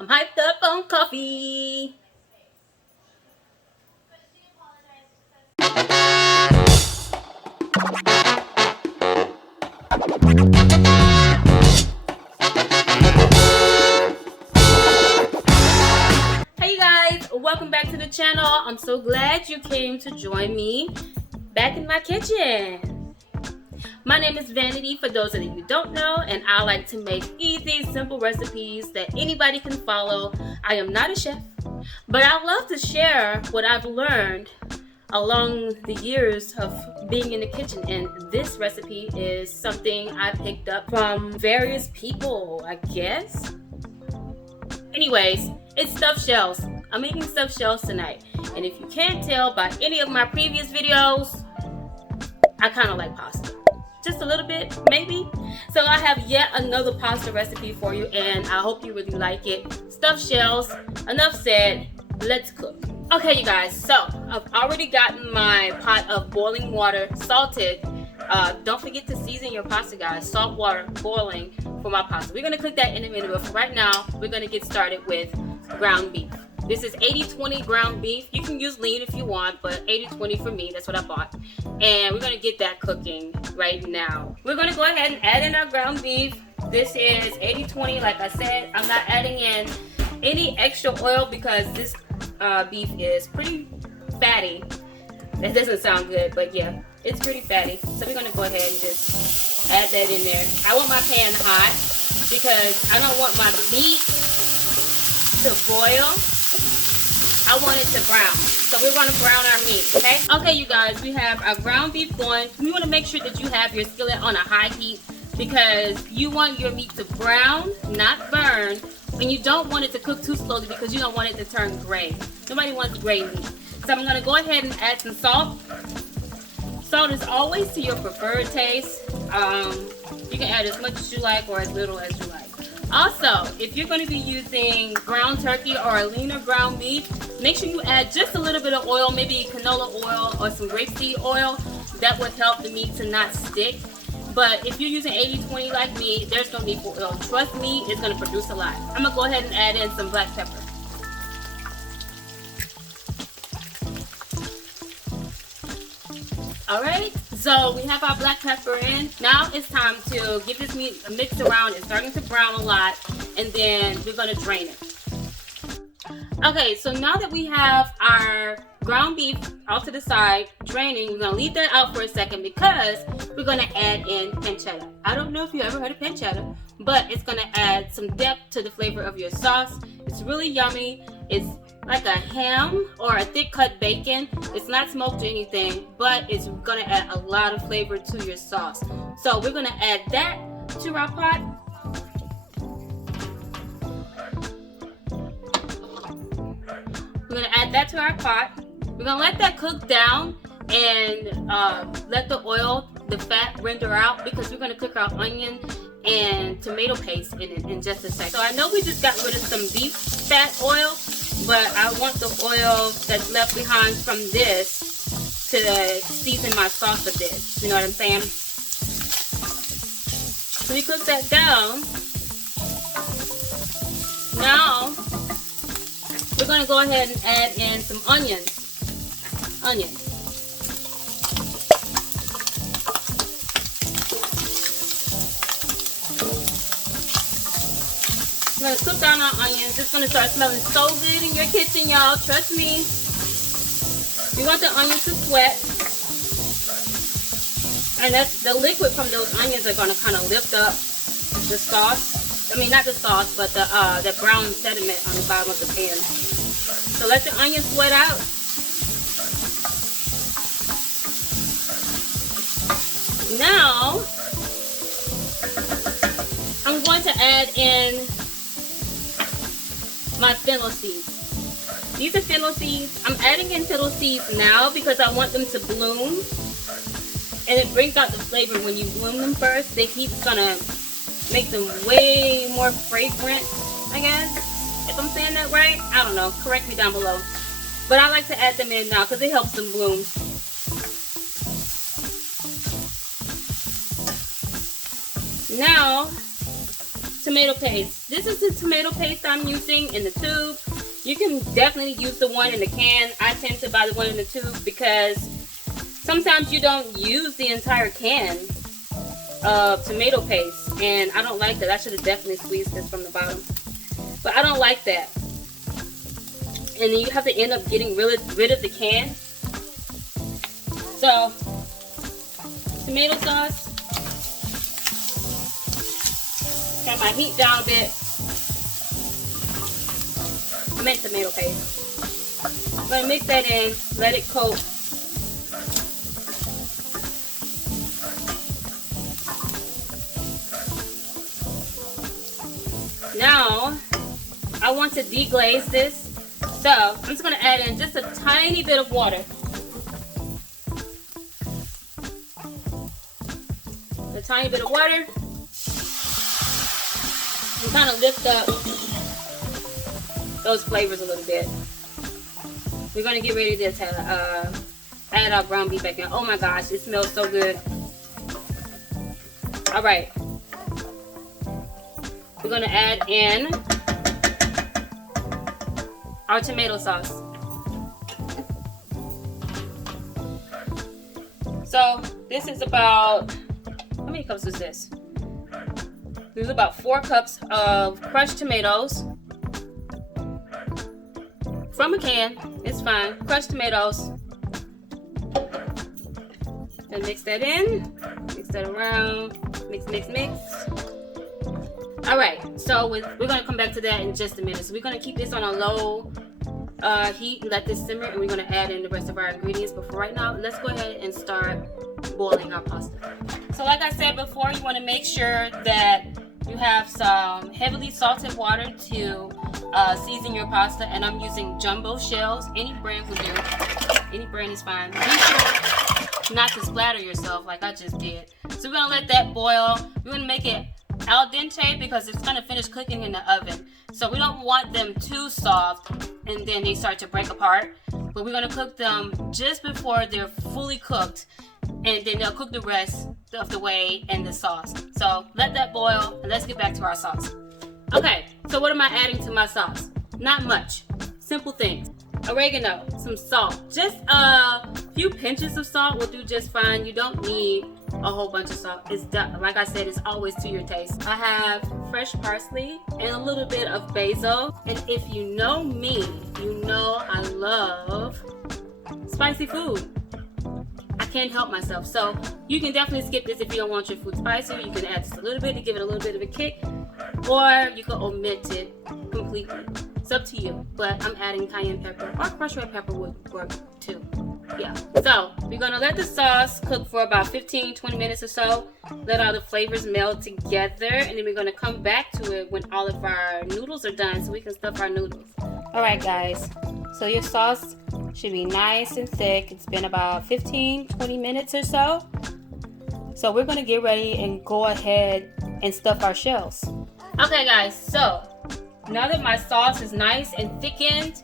I'm hyped up on coffee. Hey you guys, welcome back to the channel. I'm so glad you came to join me back in my kitchen. My name is Vanity, for those of you who don't know, and I like to make easy, simple recipes that anybody can follow. I am not a chef, but I love to share what I've learned along the years of being in the kitchen, and this recipe is something I picked up from various people, I guess. Anyways, it's stuffed shells. I'm making stuffed shells tonight, and if you can't tell by any of my previous videos, I kind of like pasta. Just a little bit, maybe. So I have yet another pasta recipe for you, and I hope you really like it. Stuffed shells. Enough said, let's cook. Okay, you guys, so I've already gotten my pot of boiling water salted. Don't forget to season your pasta, guys. Salt water boiling for my pasta. We're gonna cook that in a minute, but for right now, we're gonna get started with ground beef. This is 80-20 ground beef. You can use lean if you want, but 80-20 for me, that's what I bought. And we're gonna get that cooking right now. We're gonna go ahead and add in our ground beef. This is 80-20, like I said. I'm not adding in any extra oil because this beef is pretty fatty. That doesn't sound good, but yeah, it's pretty fatty. So we're gonna go ahead and just add that in there. I want my pan hot because I don't want my meat to boil. I want it to brown. So we're gonna brown our meat, okay? Okay, you guys, we have our ground beef going. You wanna make sure that you have your skillet on a high heat because you want your meat to brown, not burn, and you don't want it to cook too slowly because you don't want it to turn gray. Nobody wants gray meat. So I'm gonna go ahead and add some salt. Salt is always to your preferred taste. You can add as much as you like or as little as you like. Also, if you're going to be using ground turkey or a leaner ground beef, make sure you add just a little bit of oil, maybe canola oil or some grapeseed oil. That would help the meat to not stick. But if you're using 80-20 like me, there's no need for oil. Trust me, it's going to produce a lot. I'm going to go ahead and add in some black pepper. Alright, so we have our black pepper in. Now it's time to give this meat a mix around. It's starting to brown a lot, and then we're going to drain it. Okay, so now that we have our ground beef off to the side, draining, we're going to leave that out for a second because we're going to add in pancetta. I don't know if you ever heard of pancetta, but it's going to add some depth to the flavor of your sauce. It's really yummy. It's like a ham or a thick cut bacon. It's not smoked or anything, but it's gonna add a lot of flavor to your sauce. So we're gonna add that to our pot. We're gonna add that to our pot. We're gonna let that cook down and let the oil, the fat render out because we're gonna cook our onion and tomato paste in it in just a second. So I know we just got rid of some beef fat oil, but I want the oil that's left behind from this to season my sauce a bit. You know what I'm saying? So we cook that down. Now, we're going to go ahead and add in some onions. I'm gonna cook down our onions. It's gonna start smelling so good in your kitchen, y'all. Trust me. We want the onions to sweat. And that's the liquid from those onions are gonna kind of lift up the sauce. I mean, not the sauce, but the brown sediment on the bottom of the pan. So let the onions sweat out. Now, I'm going to add in my fennel seeds. These are fennel seeds. I'm adding in fennel seeds now because I want them to bloom. And it brings out the flavor when you bloom them first. They keep gonna make them way more fragrant, I guess. If I'm saying that right, I don't know. Correct me down below. But I like to add them in now because it helps them bloom. Now, tomato paste. This is the tomato paste I'm using in the tube. You can definitely use the one in the can. I tend to buy the one in the tube because sometimes you don't use the entire can of tomato paste, and I don't like that. I should have definitely squeezed this from the bottom, but I don't like that. And then you have to end up getting rid of the can. So, tomato sauce. Got my heat down a bit. I meant tomato paste. I'm going to mix that in, let it coat. Now, I want to deglaze this. So, I'm just going to add in just a tiny bit of water. A tiny bit of water. And kind of lift up those flavors a little bit. We're going to get ready to add our ground beef back in. Oh my gosh, it smells so good. Alright. We're going to add in our tomato sauce. So this is about, how many cups is this? This is about 4 cups of crushed tomatoes from a can. It's fine. Crushed tomatoes. And mix that in. Mix that around. Mix, mix, mix. Alright, so we're going to come back to that in just a minute. So we're going to keep this on a low heat and let this simmer, and we're going to add in the rest of our ingredients. But for right now, let's go ahead and start boiling our pasta. So like I said before, you want to make sure that you have some heavily salted water to season your pasta, and I'm using jumbo shells. Any brand will do. Any brand is fine. Be sure not to splatter yourself like I just did. So we're going to let that boil. We're going to make it al dente because it's going to finish cooking in the oven. So we don't want them too soft and then they start to break apart. But we're going to cook them just before they're fully cooked, and then they'll cook the rest of the way in the sauce. So let that boil and let's get back to our sauce. Okay, so what am I adding to my sauce? Not much. Simple things. Oregano, some salt. Just a few pinches of salt will do just fine. You don't need a whole bunch of salt. It's done. Like I said, it's always to your taste. I have fresh parsley and a little bit of basil. And if you know me, you know I love spicy food. I can't help myself. So you can definitely skip this if you don't want your food spicy. You can add just a little bit to give it a little bit of a kick, or you can omit it completely. It's up to you. But I'm adding cayenne pepper, or crushed red pepper would work too. Yeah. So we're gonna let the sauce cook for about 15-20 minutes or so. Let all the flavors meld together, and then we're gonna come back to it when all of our noodles are done, so we can stuff our noodles. All right, guys. So your sauce should be nice and thick. It's been about 15-20 minutes or so. So we're gonna get ready and go ahead and stuff our shells. Okay, guys. So now that my sauce is nice and thickened,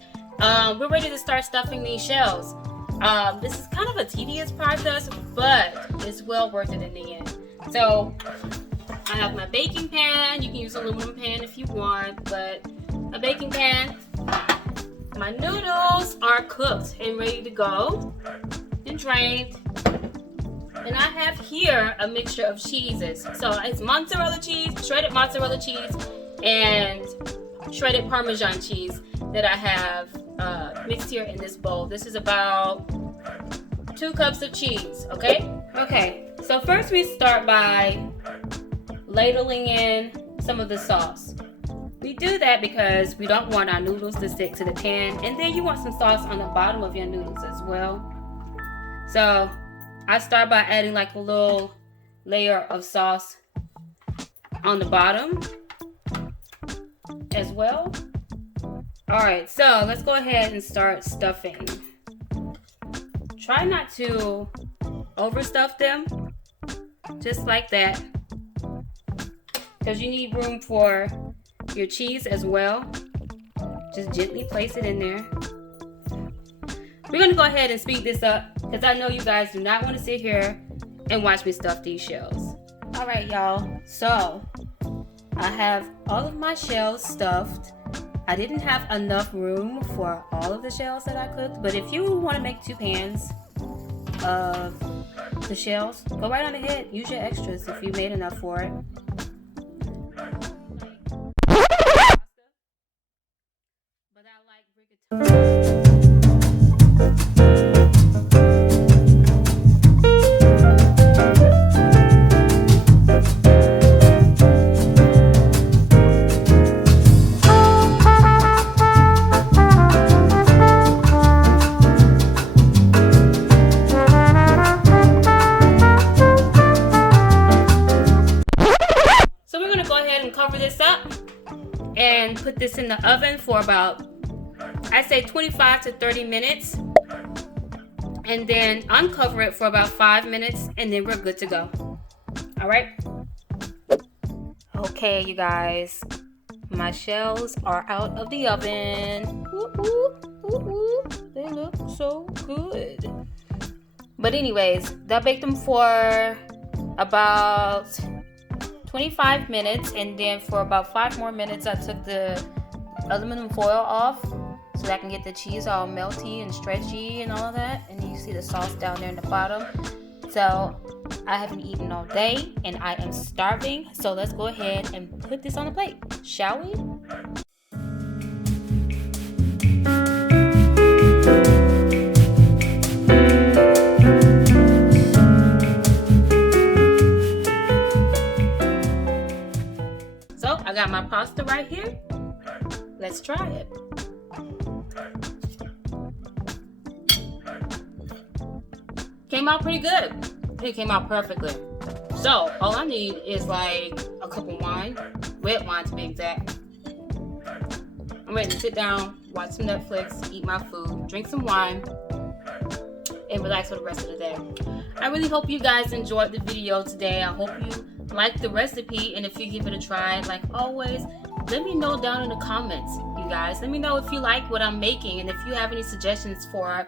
we're ready to start stuffing these shells. This is kind of a tedious process, but it's well worth it in the end. So I have my baking pan. You can use an aluminum pan if you want, but a baking pan. My noodles are cooked and ready to go and drained. And I have here a mixture of cheeses. So it's mozzarella cheese, shredded mozzarella cheese, and shredded parmesan cheese that I have mixed here in this bowl. This is about 2 cups of cheese, okay? Okay, so first we start by ladling in some of the sauce. We do that because we don't want our noodles to stick to the pan, and then you want some sauce on the bottom of your noodles as well. So I start by adding like a little layer of sauce on the bottom as well. Alright, so let's go ahead and start stuffing. Try not to overstuff them, just like that, because you need room for your cheese as well. Just gently place it in there. We're going to go ahead and speed this up because I know you guys do not want to sit here and watch me stuff these shells. Alright, y'all, so I have all of my shells stuffed. I didn't have enough room for all of the shells that I cooked, but if you want to make 2 pans of the shells, go right on ahead. Use your extras if you made enough for it. But I like rigatoni. Cover this up and put this in the oven for about, I'd say 25 to 30 minutes, and then uncover it for about 5 minutes, and then we're good to go. All right. Okay, you guys, my shells are out of the oven. Ooh, ooh, ooh, ooh. They look so good. But anyways, I baked them for about 25 minutes, and then for about 5 more minutes I took the aluminum foil off so that I can get the cheese all melty and stretchy and all of that. And you see the sauce down there in the bottom. So I haven't eaten all day and I am starving, so let's go ahead and put this on the plate, shall we? I got my pasta right here. Let's try it. Came out pretty good. It came out perfectly. So all I need is like a cup of wine, red wine to be exact. I'm ready to sit down, watch some Netflix, eat my food, drink some wine, and relax for the rest of the day. I really hope you guys enjoyed the video today. I hope you like the recipe, and if you give it a try, like always, let me know down in the comments, you guys. Let me know if you like what I'm making, and if you have any suggestions for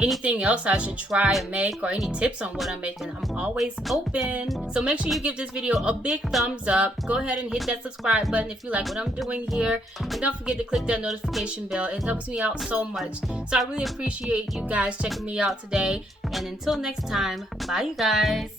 anything else I should try and make, or any tips on what I'm making. I'm always open. So make sure you give this video a big thumbs up. Go ahead and hit that subscribe button if you like what I'm doing here, and don't forget to click that notification bell. It helps me out so much. So I really appreciate you guys checking me out today, and until next time, bye you guys.